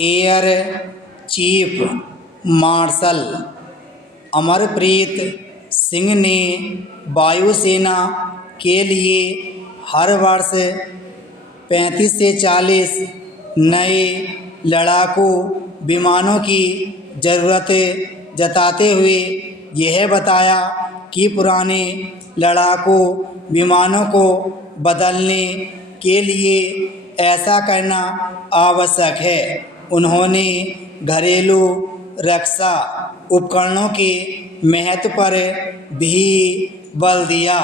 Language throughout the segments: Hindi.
Air chief marshal Amarpreet Singh ने वायुसेना के लिए हर वर्ष 35 से 40 नए लड़ाकू विमानों की ज़रूरत जताते हुए यह बताया कि पुराने लड़ाकू विमानों को बदलने के लिए ऐसा करना आवश्यक है। उन्होंने घरेलू रक्षा उपकरणों के महत्व पर भी बल दिया।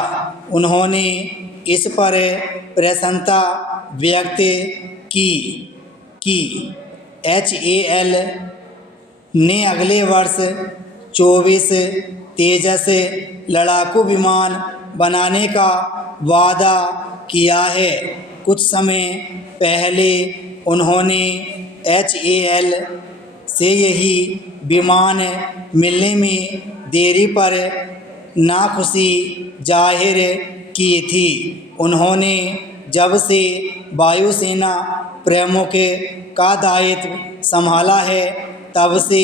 उन्होंने इस पर प्रसन्नता व्यक्त की कि HAL ने अगले वर्ष 24 तेजस लड़ाकू विमान बनाने का वादा किया है। कुछ समय पहले उन्होंने HAL से यही विमान मिलने में देरी पर नाखुशी जाहिर की थी। उन्होंने जब से वायुसेना प्रमुख का दायित्व संभाला है तब से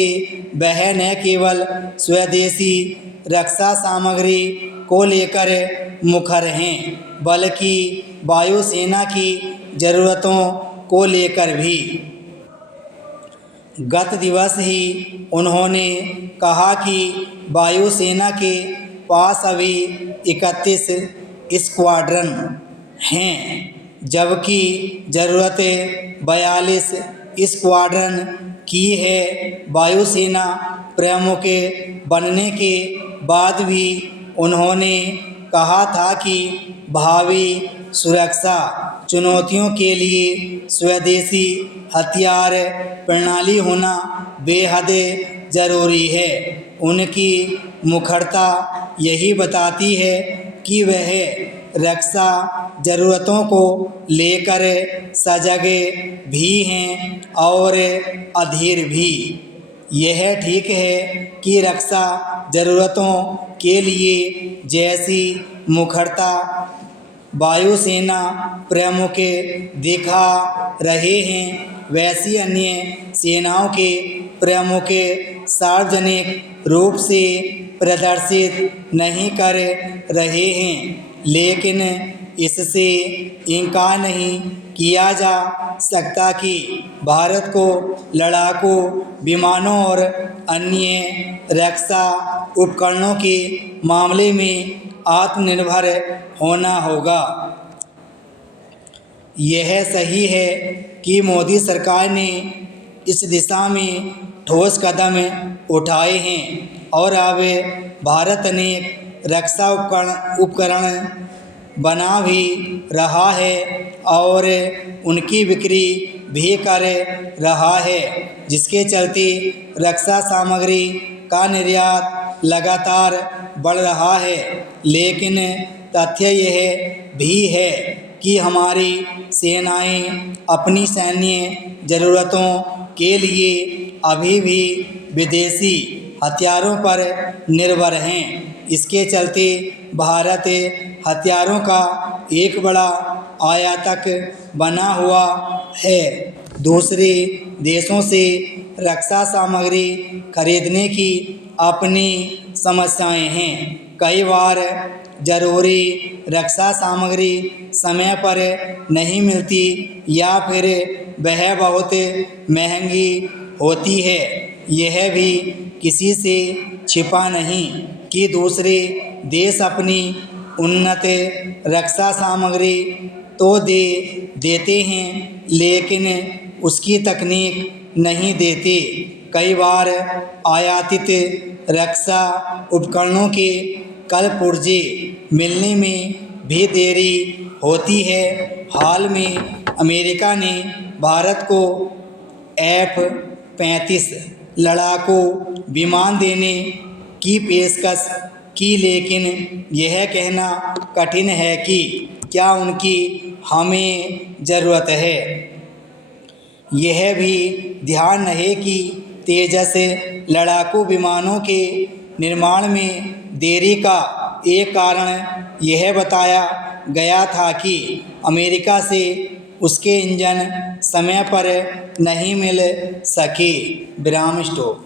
वह न केवल स्वदेशी रक्षा सामग्री को लेकर मुखर हैं बल्कि वायुसेना की ज़रूरतों को लेकर भी। गत दिवस ही उन्होंने कहा कि वायुसेना के पास अभी 31 स्क्वाड्रन हैं जबकि ज़रूरत 42 स्क्वाड्रन की है। वायुसेना प्रमुख बनने के बाद भी उन्होंने कहा था कि भावी सुरक्षा चुनौतियों के लिए स्वदेशी हथियार प्रणाली होना बेहद ज़रूरी है। उनकी मुखरता यही बताती है कि वह रक्षा ज़रूरतों को लेकर सजग भी हैं और अधीर भी। यह ठीक है कि रक्षा ज़रूरतों के लिए जैसी मुखरता वायुसेना प्रमुख दिखा रहे हैं वैसी अन्य सेनाओं के प्रमुख सार्वजनिक रूप से प्रदर्शित नहीं कर रहे हैं। लेकिन इससे इनकार नहीं किया जा सकता कि भारत को लड़ाकू विमानों और अन्य रक्षा उपकरणों के मामले में आत्मनिर्भर होना होगा। यह सही है कि मोदी सरकार ने इस दिशा में ठोस कदम उठाए हैं और अब भारत अनेक रक्षा उपकरण बना भी रहा है और उनकी बिक्री भी कर रहा है, जिसके चलते रक्षा सामग्री का निर्यात लगातार बढ़ रहा है। लेकिन तथ्य यह भी है कि हमारी सेनाएं अपनी सैन्य ज़रूरतों के लिए अभी भी विदेशी हथियारों पर निर्भर हैं। इसके चलते भारत हथियारों का एक बड़ा आयातक बना हुआ है। दूसरे देशों से रक्षा सामग्री खरीदने की अपनी समस्याएं हैं। कई बार ज़रूरी रक्षा सामग्री समय पर नहीं मिलती या फिर वह बहुत महंगी होती है। यह भी किसी से छिपा नहीं कि दूसरे देश अपनी उन्नत रक्षा सामग्री तो देते हैं लेकिन उसकी तकनीक नहीं देते। कई बार आयातित रक्षा उपकरणों के कल पुर्जे मिलने में भी देरी होती है। हाल में अमेरिका ने भारत को F-35 लड़ाकू विमान देने की पेशकश की, लेकिन यह कहना कठिन है कि क्या उनकी हमें ज़रूरत है। यह भी ध्यान रहे कि तेजस लड़ाकू विमानों के निर्माण में देरी का एक कारण यह बताया गया था कि अमेरिका से उसके इंजन समय पर नहीं मिल सके। विराम स्टॉप।